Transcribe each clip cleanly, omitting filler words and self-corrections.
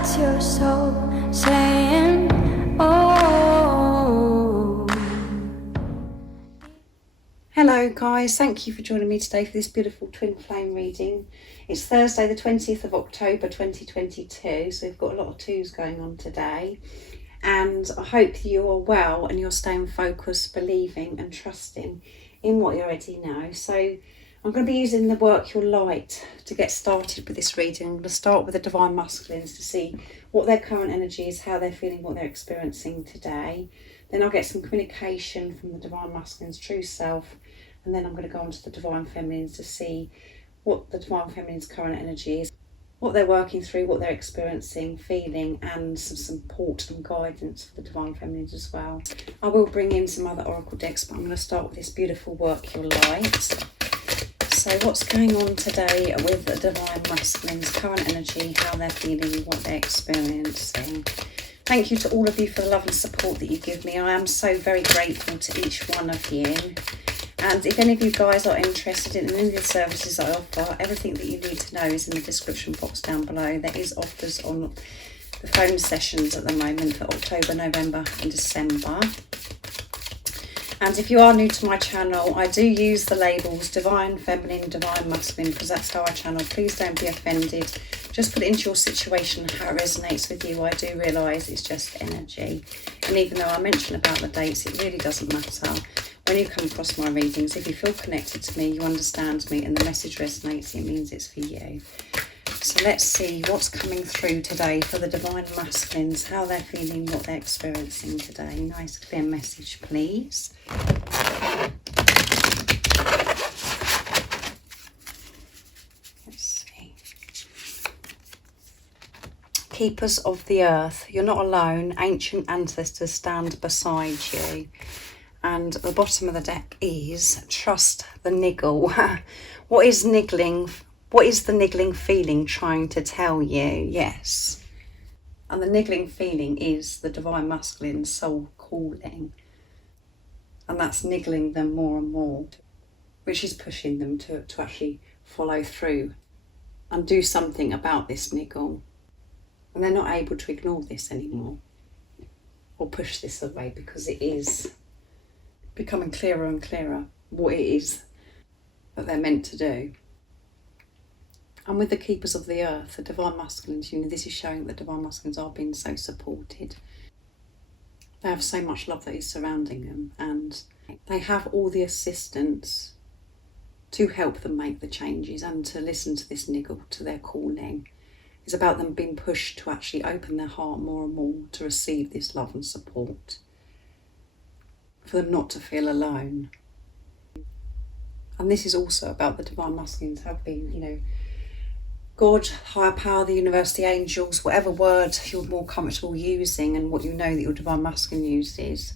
That's your soul saying, oh. Hello guys, thank you for joining me today for this beautiful twin flame reading. It's Thursday the 20th of October 2022, so we've got a lot of twos going on today. And I hope you are well and you're staying focused, believing and trusting in what you already know. So I'm going to be using the Work Your Light to get started with this reading. I'm going to start with the Divine Masculines to see what their current energy is, how they're feeling, what they're experiencing today. Then I'll get some communication from the Divine Masculine's true self. And then I'm going to go on to the Divine Feminines to see what the Divine Feminine's current energy is, what they're working through, what they're experiencing, feeling, and some support and guidance for the Divine Feminines as well. I will bring in some other Oracle decks, but I'm going to start with this beautiful Work Your Light. So what's going on today with the Divine Masculines, current energy, how they're feeling, what they're experiencing. Thank you to all of you for the love and support that you give me. I am so very grateful to each one of you. And if any of you guys are interested in any of the services I offer, everything that you need to know is in the description box down below. There is offers on the phone sessions at the moment for October, November and December. And if you are new to my channel, I do use the labels Divine Feminine, Divine Masculine, because that's how I channel. Please don't be offended. Just put it into your situation, how it resonates with you. I do realise it's just energy. And even though I mention about the dates, it really doesn't matter. When you come across my readings, if you feel connected to me, you understand me, and the message resonates, it means it's for you. So let's see what's coming through today for the Divine Masculines, how they're feeling, what they're experiencing today. Nice clear message, please. Let's see. Keepers of the earth, you're not alone. Ancient ancestors stand beside you. And at the bottom of the deck is trust the niggle. What is niggling? What is the niggling feeling trying to tell you? Yes. And the niggling feeling is the Divine Masculine soul calling. And that's niggling them more and more, which is pushing them to actually follow through and do something about this niggle. And they're not able to ignore this anymore or push this away, because it is becoming clearer and clearer what it is that they're meant to do. And with the Keepers of the Earth, the Divine Masculines, this is showing that the Divine Masculines are being so supported. They have so much love that is surrounding them, and they have all the assistance to help them make the changes and to listen to this niggle, to their calling. It's about them being pushed to actually open their heart more and more to receive this love and support, for them not to feel alone. And this is also about the Divine Masculines have been, God, higher power, the universe, the angels, whatever word you're more comfortable using and what you know that your Divine Masculine uses.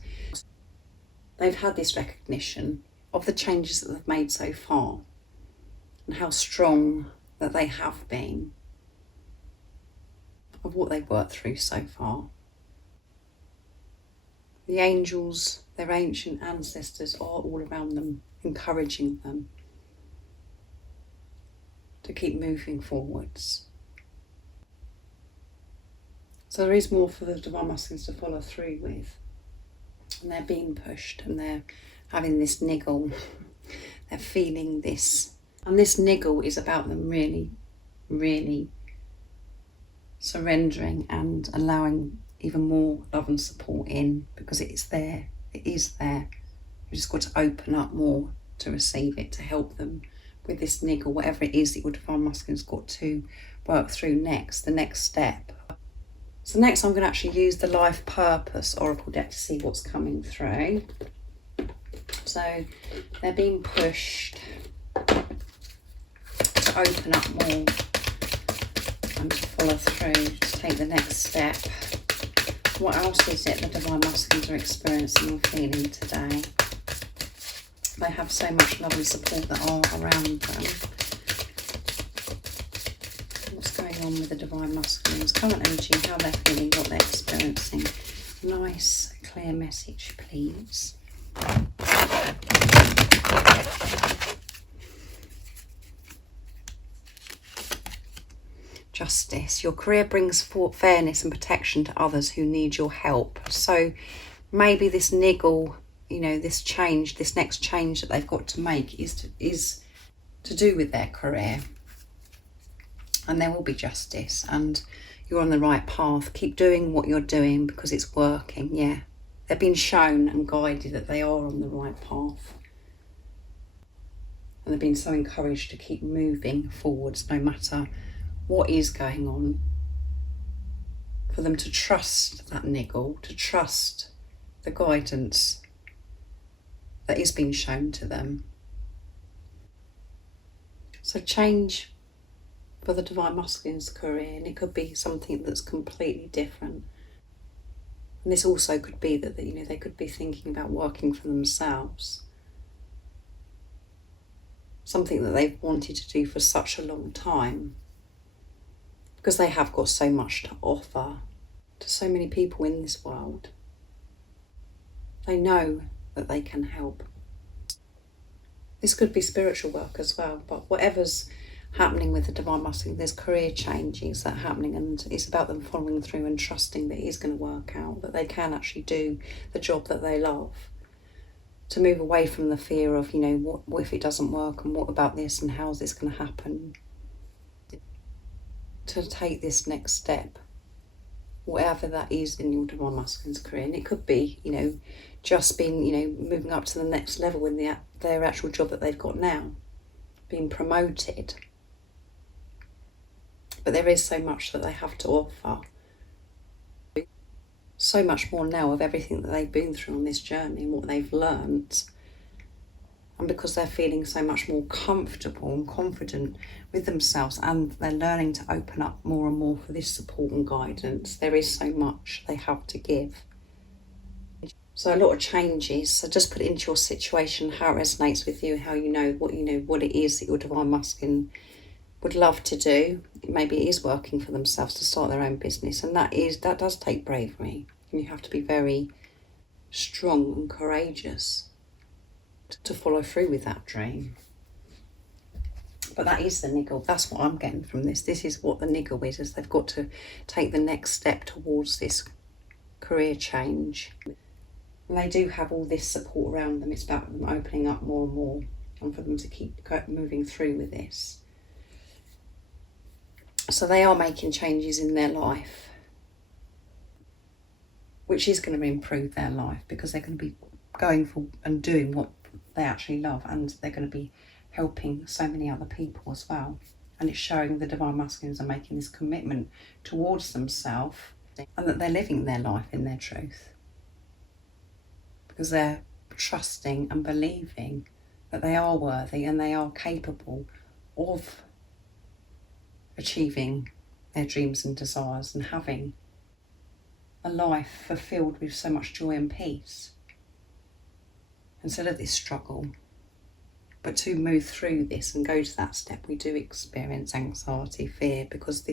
They've had this recognition of the changes that they've made so far and how strong that they have been, of what they've worked through so far. The angels, their ancient ancestors, are all around them, encouraging them to keep moving forwards. So there is more for the Divine Masculines to follow through with. And they're being pushed and they're having this niggle. They're feeling this. And this niggle is about them really, really surrendering and allowing even more love and support in, because it is there. It is there. You've just got to open up more to receive it, to help them with this niggle, whatever it is that your Divine Masculine's got to work through next, the next step. So next I'm going to actually use the Life Purpose Oracle deck to see what's coming through. So they're being pushed to open up more and to follow through, to take the next step. What else is it the Divine Masculines are experiencing or feeling today? They have so much love and support that are around them. What's going on with the Divine Masculines? Current energy, how they're feeling, what they're experiencing. Nice, clear message, please. Justice. Your career brings fairness and protection to others who need your help. So maybe this niggle, you know, this change, this next change that they've got to make is to do with their career. And there will be justice, and you're on the right path. Keep doing what you're doing because it's working. Yeah, they've been shown and guided that they are on the right path, and they've been so encouraged to keep moving forwards no matter what is going on, for them to trust that niggle, to trust the guidance that is being shown to them. So change for the Divine Masculine's career, and it could be something that's completely different. And this also could be that, you know, they could be thinking about working for themselves, something that they've wanted to do for such a long time, because they have got so much to offer to so many people in this world. They know that they can help. This could be spiritual work as well, but whatever's happening with the Divine Masculine, there's career changes that are happening, and it's about them following through and trusting that it is going to work out, that they can actually do the job that they love, to move away from the fear of, you know, what if it doesn't work, and what about this, and how's this going to happen, to take this next step, whatever that is in your Divine Masculine's career. And it could be, you know, just being, you know, moving up to the next level in their actual job that they've got now, being promoted. But there is so much that they have to offer. So much more now of everything that they've been through on this journey and what they've learnt. And because they're feeling so much more comfortable and confident with themselves, and they're learning to open up more and more for this support and guidance, there is so much they have to give. So a lot of changes. So just put it into your situation, how it resonates with you, how you know what it is that your Divine Masculine would love to do. Maybe it is working for themselves to start their own business, and that does take bravery, and you have to be very strong and courageous to follow through with that dream. But that is the niggle. That's what I'm getting from this. This is what the niggle is they've got to take the next step towards this career change. And they do have all this support around them. It's about them opening up more and more, and for them to keep moving through with this. So they are making changes in their life, which is going to improve their life, because they're going to be going for and doing what they actually love, and they're going to be helping so many other people as well. And it's showing the Divine Masculines are making this commitment towards themselves, and that they're living their life in their truth, because they're trusting and believing that they are worthy and they are capable of achieving their dreams and desires and having a life fulfilled with so much joy and peace instead of this struggle. But to move through this and go to that step, we do experience anxiety, fear, because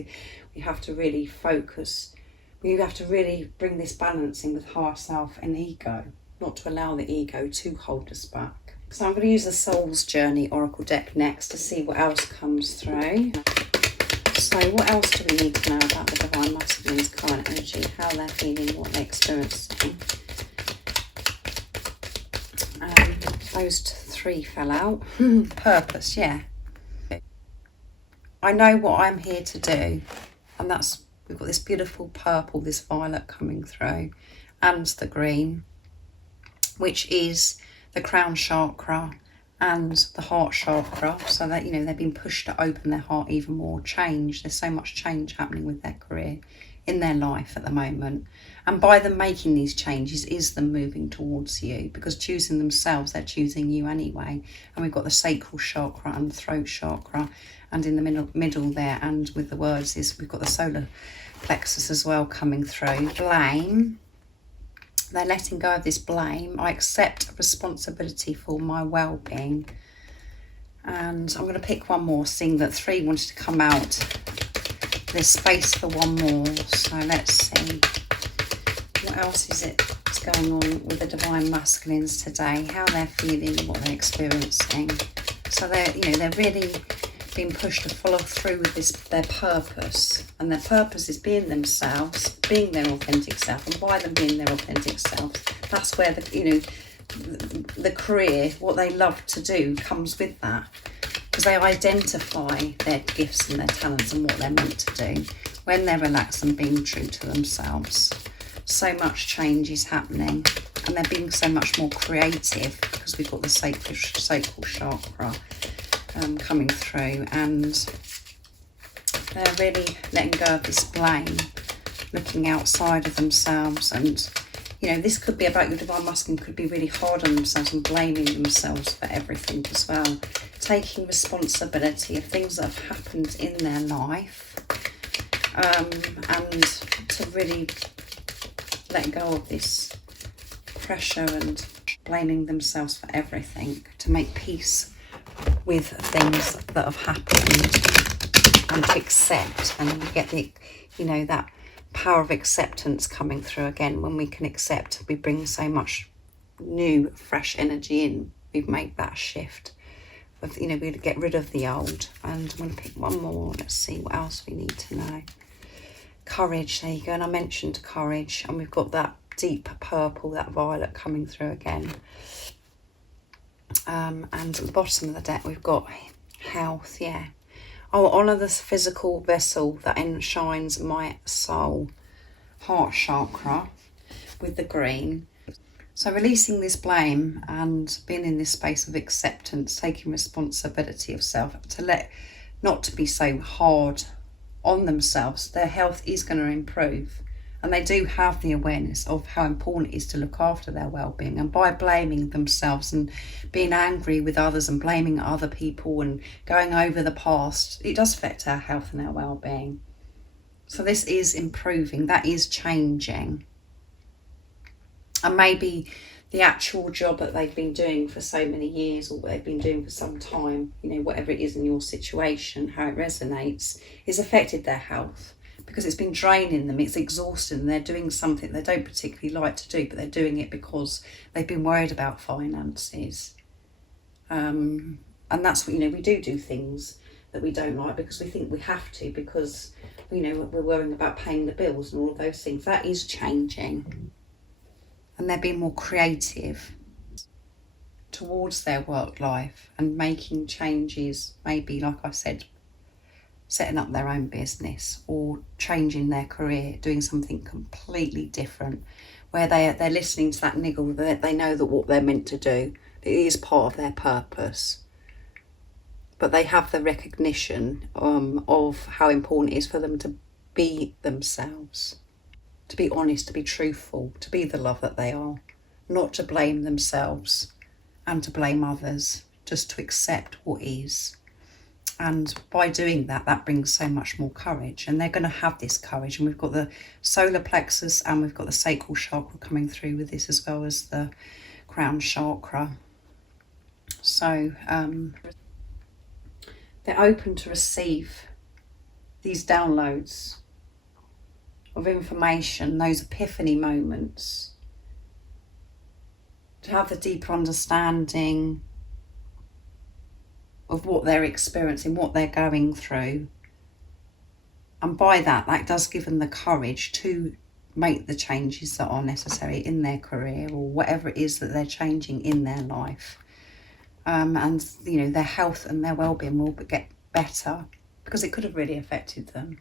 we have to really focus. We have to really bring this balance in with higher self and ego, not to allow the ego to hold us back. So I'm going to use the Soul's Journey Oracle deck next to see what else comes through. So what else do we need to know about the Divine Masculine's current energy, how they're feeling, what they're experiencing? Those three fell out. Purpose, yeah. I know what I'm here to do, and that's, we've got this beautiful purple, this violet coming through, and the green, which is the crown chakra and the heart chakra. So that, you know, they've been pushed to open their heart even more. Change, there's so much change happening with their career, in their life at the moment, and by them making these changes is them moving towards you, because choosing themselves, they're choosing you anyway. And we've got the sacral chakra and the throat chakra, and in the middle there, and with the words is we've got the solar plexus as well coming through. Blame, they're letting go of this blame. I accept responsibility for my well-being. And I'm going to pick one more, seeing that three wanted to come out. There's space for one more, so let's see what else is going on with the Divine Masculines today, how they're feeling, what they're experiencing. So they're really being pushed to follow through with their purpose, and their purpose is being themselves, being their authentic self, and by them being their authentic selves, that's where the career, what they love to do, comes with that, because they identify their gifts and their talents and what they're meant to do when they're relaxed and being true to themselves. So much change is happening, and they're being so much more creative because we've got the sacral chakra coming through, and they're really letting go of this blame, looking outside of themselves. And this could be about your divine masculine, could be really hard on themselves and blaming themselves for everything as well, taking responsibility of things that have happened in their life, and to really let go of this pressure and blaming themselves for everything, to make peace with things that have happened, and to accept, and you get the that power of acceptance coming through again. When we can accept, we bring so much new fresh energy in. We make that shift of we get rid of the old. And I'm going to pick one more. Let's see what else we need to know. Courage, there you go. And I mentioned courage, and we've got that deep purple, that violet coming through again. And at the bottom of the deck we've got health. Yeah. Oh, honour the physical vessel that enshrines my soul, heart chakra, with the green. So releasing this blame and being in this space of acceptance, taking responsibility of self, not to be so hard on themselves. Their health is going to improve, and they do have the awareness of how important it is to look after their well-being. And by blaming themselves and being angry with others and blaming other people and going over the past, it does affect our health and our well-being. So this is improving, that is changing. And maybe the actual job that they've been doing for so many years, or what they've been doing for some time, whatever it is in your situation, how it resonates, is affected their health, because it's been draining them, it's exhausting them. They're doing something they don't particularly like to do, but they're doing it because they've been worried about finances. And that's what, we do things that we don't like because we think we have to, because, we're worrying about paying the bills and all of those things. That is changing. And they're being more creative towards their work life and making changes, maybe, like I said, setting up their own business or changing their career, doing something completely different, where they're listening to that niggle, that they know that what they're meant to do, it is part of their purpose. But they have the recognition of how important it is for them to be themselves, to be honest, to be truthful, to be the love that they are, not to blame themselves and to blame others, just to accept what is. And by doing that, that brings so much more courage, and they're going to have this courage. And we've got the solar plexus and we've got the sacral chakra coming through with this, as well as the crown chakra. So they're open to receive these downloads of information, those epiphany moments, to have the deeper understanding of what they're experiencing, what they're going through. And by that does give them the courage to make the changes that are necessary in their career, or whatever it is that they're changing in their life. And their health and their well-being will get better, because it could have really affected them.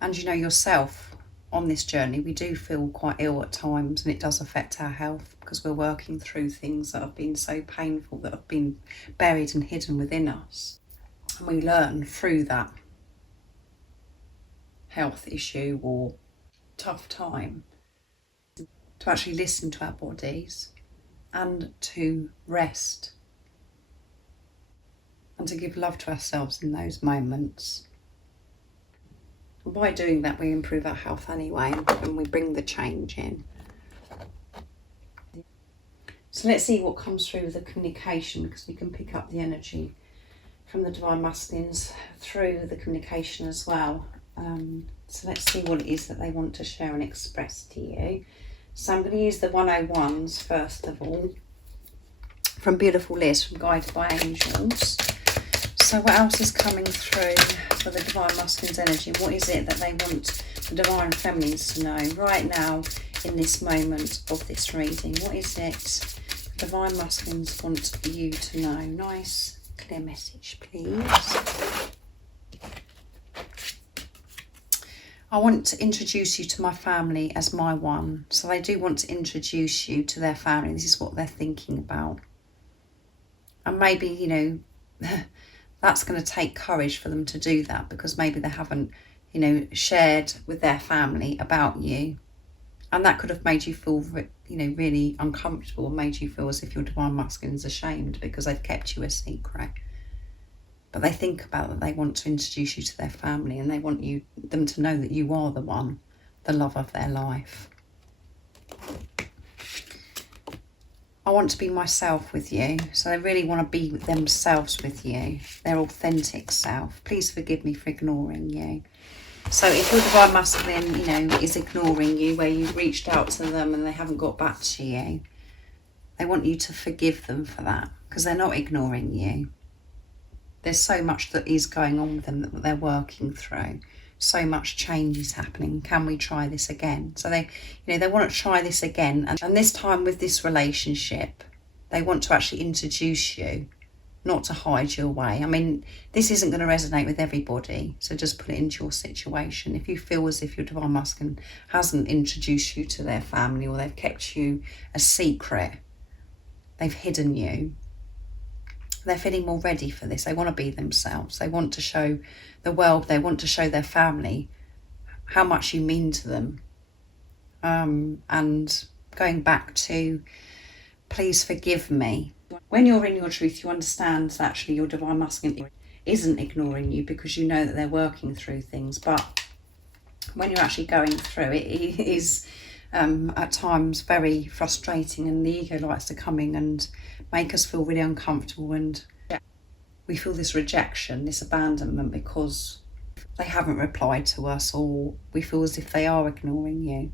And yourself, on this journey, we do feel quite ill at times, and it does affect our health, because we're working through things that have been so painful, that have been buried and hidden within us. And we learn through that health issue or tough time to actually listen to our bodies and to rest and to give love to ourselves in those moments. And by doing that, we improve our health anyway, and we bring the change in. So let's see what comes through with the communication, because we can pick up the energy from the divine masculines through the communication as well. So let's see what it is that they want to share and express to you. So I'm going to use the 101s first of all, from Beautiful Liz, from Guided by Angels. So what else is coming through for the Divine Masculines energy? What is it that they want the Divine Feminines to know right now in this moment of this reading? What is it Divine Masculines want you to know? Nice, clear message, please. I want to introduce you to my family as my one. So they do want to introduce you to their family. This is what they're thinking about. And maybe, you know, that's going to take courage for them to do that, because maybe they haven't, you know, shared with their family about you. And that could have made you feel, you know, really uncomfortable, and made you feel as if your Divine Masculine is ashamed because they've kept you a secret. But they think about that they want to introduce you to their family, and they want them to know that you are the one, the love of their life. I want to be myself with you. So they really want to be themselves with you, their authentic self. Please forgive me for ignoring you. So if your Divine Masculine, you know, is ignoring you, where you've reached out to them and they haven't got back to you, they want you to forgive them for that, because they're not ignoring you. There's so much that is going on with them that they're working through. So much change is happening. Can we try this again? So they, you know, they want to try this again. And this time with this relationship, they want to actually introduce you, not to hide you away. I mean, this isn't going to resonate with everybody. So just put it into your situation. If you feel as if your Divine Masculine hasn't introduced you to their family, or they've kept you a secret, they've hidden you, they're feeling more ready for this. They want to be themselves. They want to show the world, they want to show their family how much you mean to them. And going back to, please forgive me. When you're in your truth, you understand that actually your Divine Masculine isn't ignoring you, because you know that they're working through things. But when you're actually going through it, it is at times very frustrating, and the ego likes to come in and make us feel really uncomfortable, and we feel this rejection, this abandonment, because they haven't replied to us, or we feel as if they are ignoring you,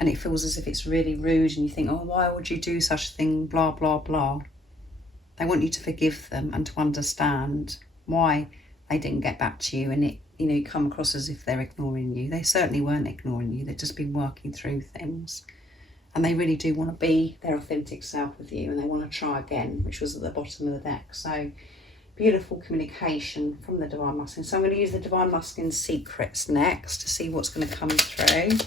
and it feels as if it's really rude, and you think, oh, why would you do such a thing, blah blah blah. They want you to forgive them and to understand why they didn't get back to you, and it, you know, come across as if they're ignoring you. They certainly weren't ignoring you. They've just been working through things, and they really do want to be their authentic self with you, and they want to try again, which was at the bottom of the deck. So beautiful communication from the Divine Masculine. So I'm going to use the Divine Masculine secrets next to see what's going to come through.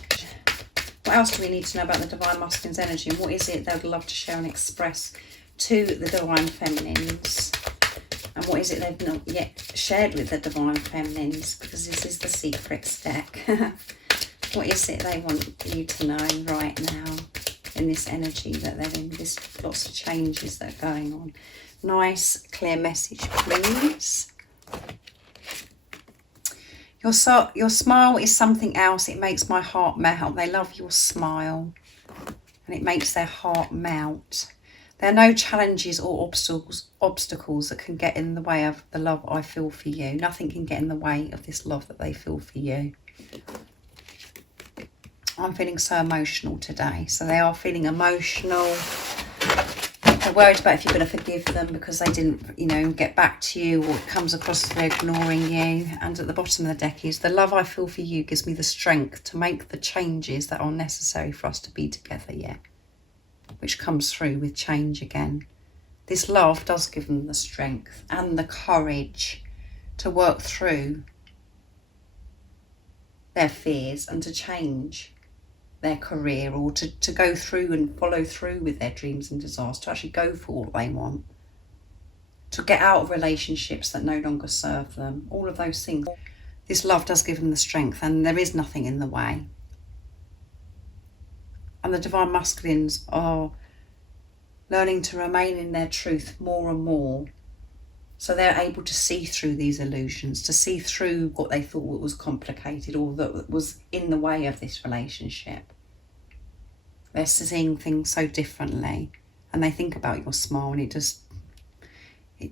What else do we need to know about the Divine Masculine's energy, and what is it they would love to share and express to the Divine Feminines? And what is it they've not yet shared with the Divine Feminines? Because this is the secrets deck. What is it they want you to know right now in this energy that they're in? There's lots of changes that are going on. Nice, clear message, please. Your smile is something else. It makes my heart melt. They love your smile, and it makes their heart melt. There are no challenges or obstacles that can get in the way of the love I feel for you. Nothing can get in the way of this love that they feel for you. I'm feeling so emotional today. So they are feeling emotional. They're worried about if you're going to forgive them because they didn't, you know, get back to you, or it comes across as they're ignoring you. And at the bottom of the deck is, the love I feel for you gives me the strength to make the changes that are necessary for us to be together yet. Which comes through with change again. This love does give them the strength and the courage to work through their fears and to change their career, or to go through and follow through with their dreams and desires, to actually go for what they want, to get out of relationships that no longer serve them, all of those things. This love does give them the strength, and there is nothing in the way. And the Divine Masculines are learning to remain in their truth more and more. So they're able to see through these illusions, to see through what they thought was complicated, or that was in the way of this relationship. They're seeing things so differently, and they think about your smile, and it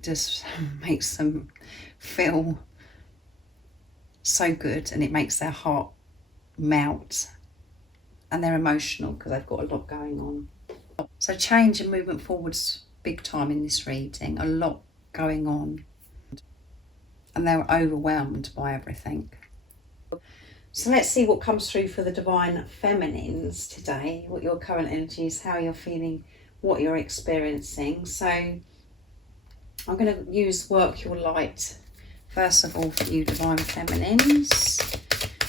just makes them feel so good, and it makes their heart melt. And they're emotional because they've got a lot going on. So change and movement forwards big time in this reading. A lot going on. and they're overwhelmed by everything. So let's see what comes through for the Divine Feminines today, what your current energy is, how you're feeling, what you're experiencing. So I'm going to use Work Your Light first of all for you Divine Feminines.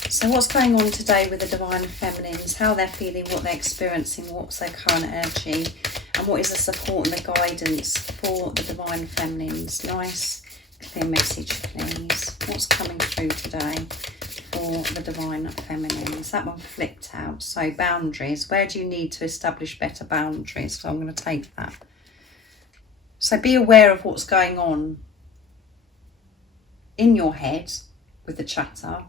So what's going on today with the Divine Feminines, how they're feeling, what they're experiencing, what's their current energy, and what is the support and the guidance for the Divine Feminines. Nice clear message, please. What's coming through today for the Divine Feminines? That one flipped out. So boundaries. Where do you need to establish better boundaries? So I'm going to take that. So be aware of what's going on in your head with the chatter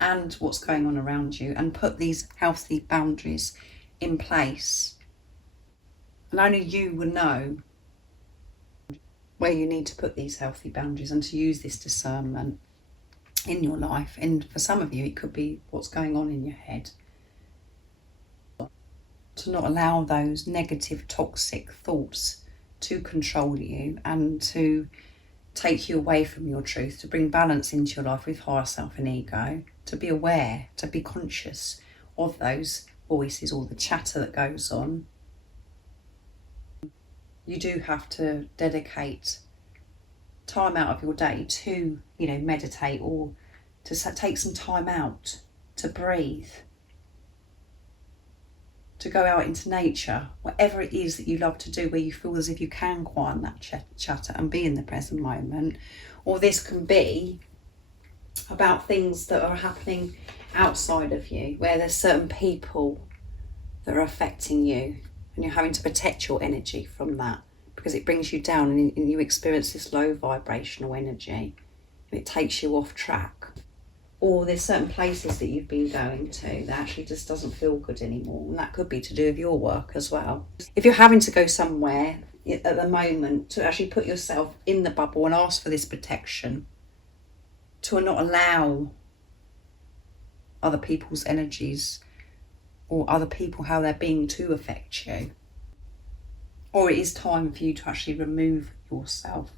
and what's going on around you, and put these healthy boundaries in place. And only you will know where you need to put these healthy boundaries and to use this discernment in your life. And for some of you, it could be what's going on in your head. To not allow those negative, toxic thoughts to control you and to take you away from your truth, to bring balance into your life with higher self and ego, to be aware, to be conscious of those voices or the chatter that goes on. You do have to dedicate time out of your day to, meditate, or to take some time out to breathe, to go out into nature, whatever it is that you love to do, where you feel as if you can quiet that chatter and be in the present moment. Or this can be about things that are happening outside of you, where there's certain people that are affecting you and you're having to protect your energy from that because it brings you down and you experience this low vibrational energy and it takes you off track. Or there's certain places that you've been going to that actually just doesn't feel good anymore, and that could be to do with your work as well. If you're having to go somewhere at the moment, to actually put yourself in the bubble and ask for this protection, to not allow other people's energies or other people, how they're being, to affect you. Or it is time for you to actually remove yourself.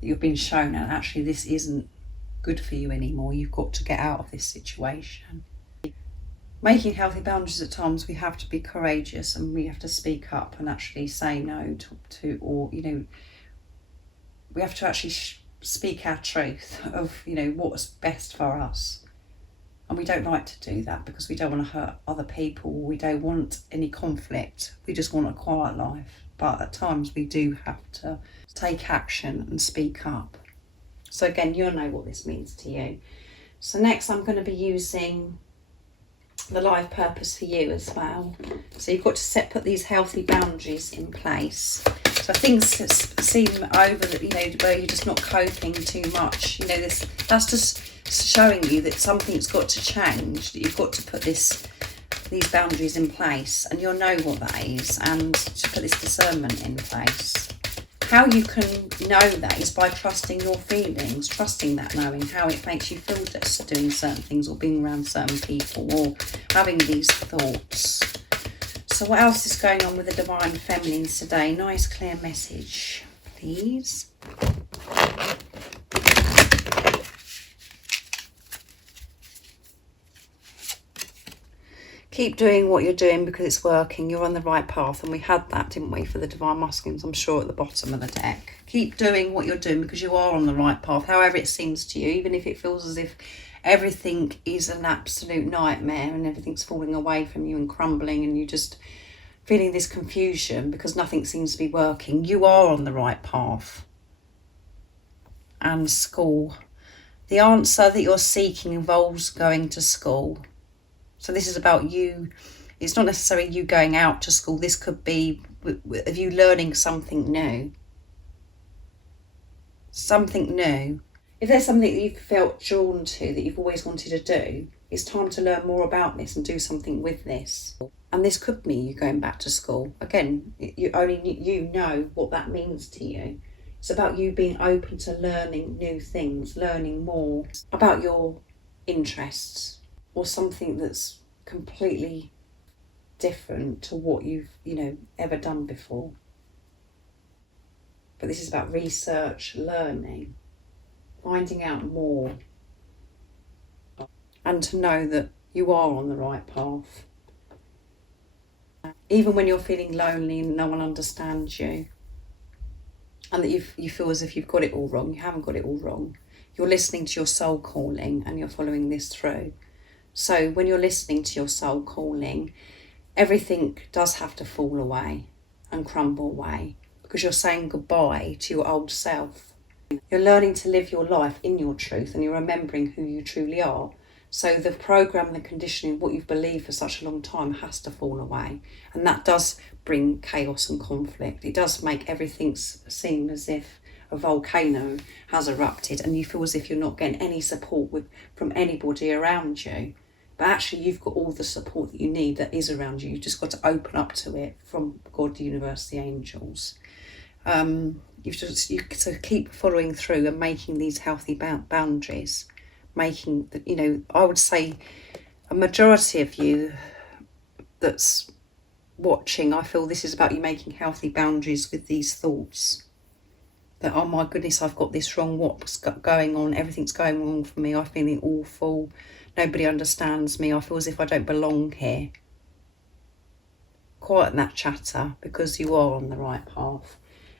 You've been shown that actually this isn't good for you anymore. You've got to get out of this situation. Making healthy boundaries, at times we have to be courageous and we have to speak up and actually say no to or we have to actually speak our truth of what's best for us. And we don't like to do that because we don't want to hurt other people. We don't want any conflict. We just want a quiet life. But at times we do have to take action and speak up. So again, you'll know what this means to you. So next I'm going to be using the life purpose for you as well. So you've got to put these healthy boundaries in place. So things seem over that, where you're just not coping too much. That's just showing you that something's got to change, that you've got to put these boundaries in place, and you'll know what that is, and to put this discernment in place. How you can know that is by trusting your feelings, trusting that knowing, how it makes you feel just doing certain things or being around certain people or having these thoughts. So what else is going on with the Divine Feminines today? Nice clear message, please. Keep doing what you're doing because it's working. You're on the right path. And we had that, didn't we, for the Divine Masculines, I'm sure, at the bottom of the deck. Keep doing what you're doing because you are on the right path, however it seems to you, even if it feels as if everything is an absolute nightmare and everything's falling away from you and crumbling and you're just feeling this confusion because nothing seems to be working. You are on the right path. And school. The answer that you're seeking involves going to school. So this is about you. It's not necessarily you going out to school. This could be of you learning something new. Something new. If there's something that you've felt drawn to, that you've always wanted to do, it's time to learn more about this and do something with this. And this could mean you going back to school. Again, you know what that means to you. It's about you being open to learning new things, learning more about your interests, or something that's completely different to what you've ever done before. But this is about research, learning. finding out more, and to know that you are on the right path. Even when you're feeling lonely and no one understands you, and that you feel as if you've got it all wrong, you haven't got it all wrong. You're listening to your soul calling and you're following this through. So when you're listening to your soul calling, everything does have to fall away and crumble away, because you're saying goodbye to your old self. You're learning to live your life in your truth, and you're remembering who you truly are. So the program, the conditioning, what you've believed for such a long time has to fall away. And that does bring chaos and conflict. It does make everything seem as if a volcano has erupted and you feel as if you're not getting any support from anybody around you. But actually you've got all the support that you need that is around you. You've just got to open up to it from God, the universe, the angels. You to keep following through and making these healthy boundaries. Making, I would say a majority of you that's watching, I feel this is about you making healthy boundaries with these thoughts. That, oh my goodness, I've got this wrong, what's going on, everything's going wrong for me, I'm feeling awful, nobody understands me, I feel as if I don't belong here. Quieten that chatter, because you are on the right path.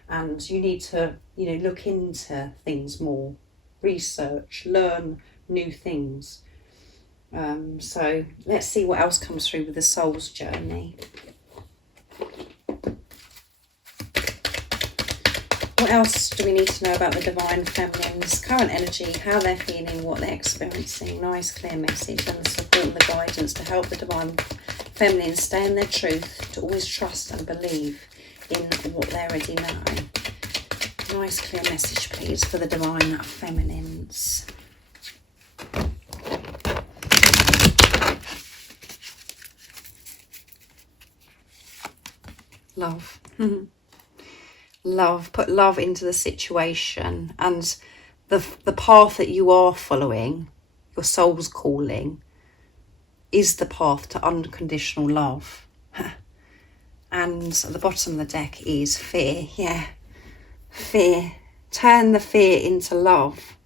And you need to, look into things more, research, learn new things. So let's see what else comes through with the soul's journey. What else do we need to know about the divine feminine's current energy, how they're feeling, what they're experiencing? Nice clear message, and the support and the guidance to help the divine feminine stay in their truth, to always trust and believe in what they already know. Nice clear message please for the divine feminines. Love. Love. Put love into the situation, and the path that you are following, your soul's calling, is the path to unconditional love. And at the bottom of the deck is fear. Yeah, fear. Turn the fear into love.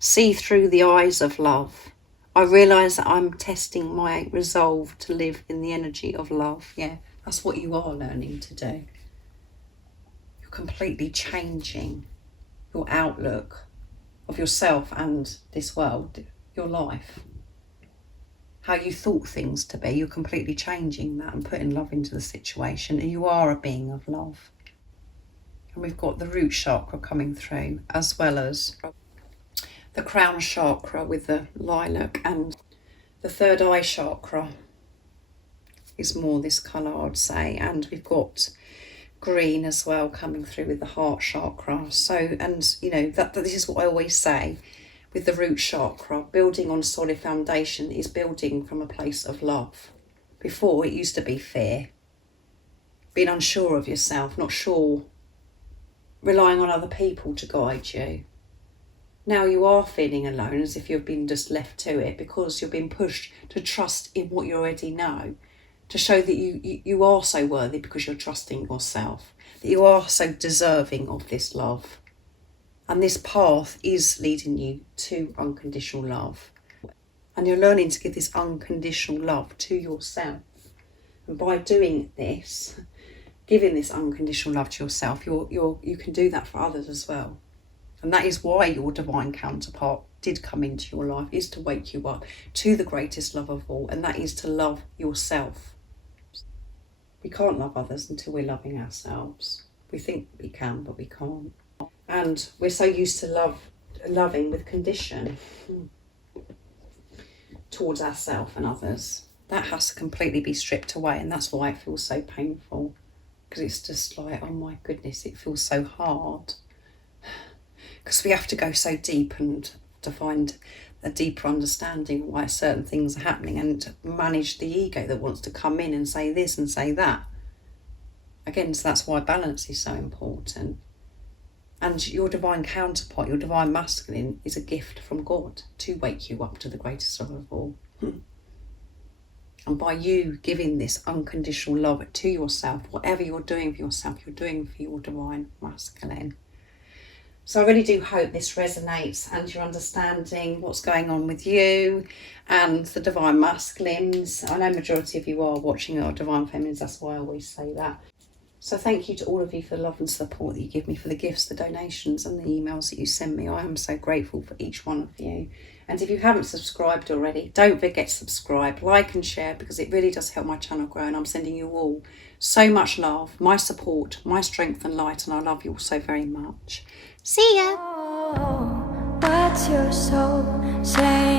See through the eyes of love. I realise that I'm testing my resolve to live in the energy of love. Yeah, that's what you are learning to do. You're completely changing your outlook of yourself and this world, your life. How you thought things to be, you're completely changing that and putting love into the situation, and you are a being of love. And we've got the root chakra coming through, as well as the crown chakra with the lilac, and the third eye chakra is more this colour, I'd say, and we've got green as well coming through with the heart chakra. So, and that this is what I always say with the root chakra, building on solid foundation is building from a place of love. Before, it used to be fear, being unsure of yourself, not sure, relying on other people to guide you. Now you are feeling alone, as if you've been just left to it, because you're being pushed to trust in what you already know, to show that you are so worthy, because you're trusting yourself, that you are so deserving of this love. And this path is leading you to unconditional love. And you're learning to give this unconditional love to yourself. And by doing this, giving this unconditional love to yourself, you can do that for others as well. And that is why your divine counterpart did come into your life, is to wake you up to the greatest love of all, and that is to love yourself. We can't love others until we're loving ourselves. We think we can, but we can't. And we're so used to loving with condition towards ourselves and others. That has to completely be stripped away, and that's why it feels so painful, because it's just like, oh my goodness, it feels so hard. Because we have to go so deep and to find a deeper understanding of why certain things are happening, and manage the ego that wants to come in and say this and say that. Again, so that's why balance is so important. And your divine counterpart, your divine masculine, is a gift from God to wake you up to the greatest love of all. And by you giving this unconditional love to yourself, whatever you're doing for yourself, you're doing for your divine masculine. So I really do hope this resonates and you're understanding what's going on with you and the divine masculines. I know majority of you are watching our divine feminines, that's why I always say that. So thank you to all of you for the love and support that you give me, for the gifts, the donations and the emails that you send me. I am so grateful for each one of you. And if you haven't subscribed already, don't forget to subscribe, like and share, because it really does help my channel grow. And I'm sending you all so much love, my support, my strength and light, and I love you all so very much. See ya! Oh, what's your soul saying?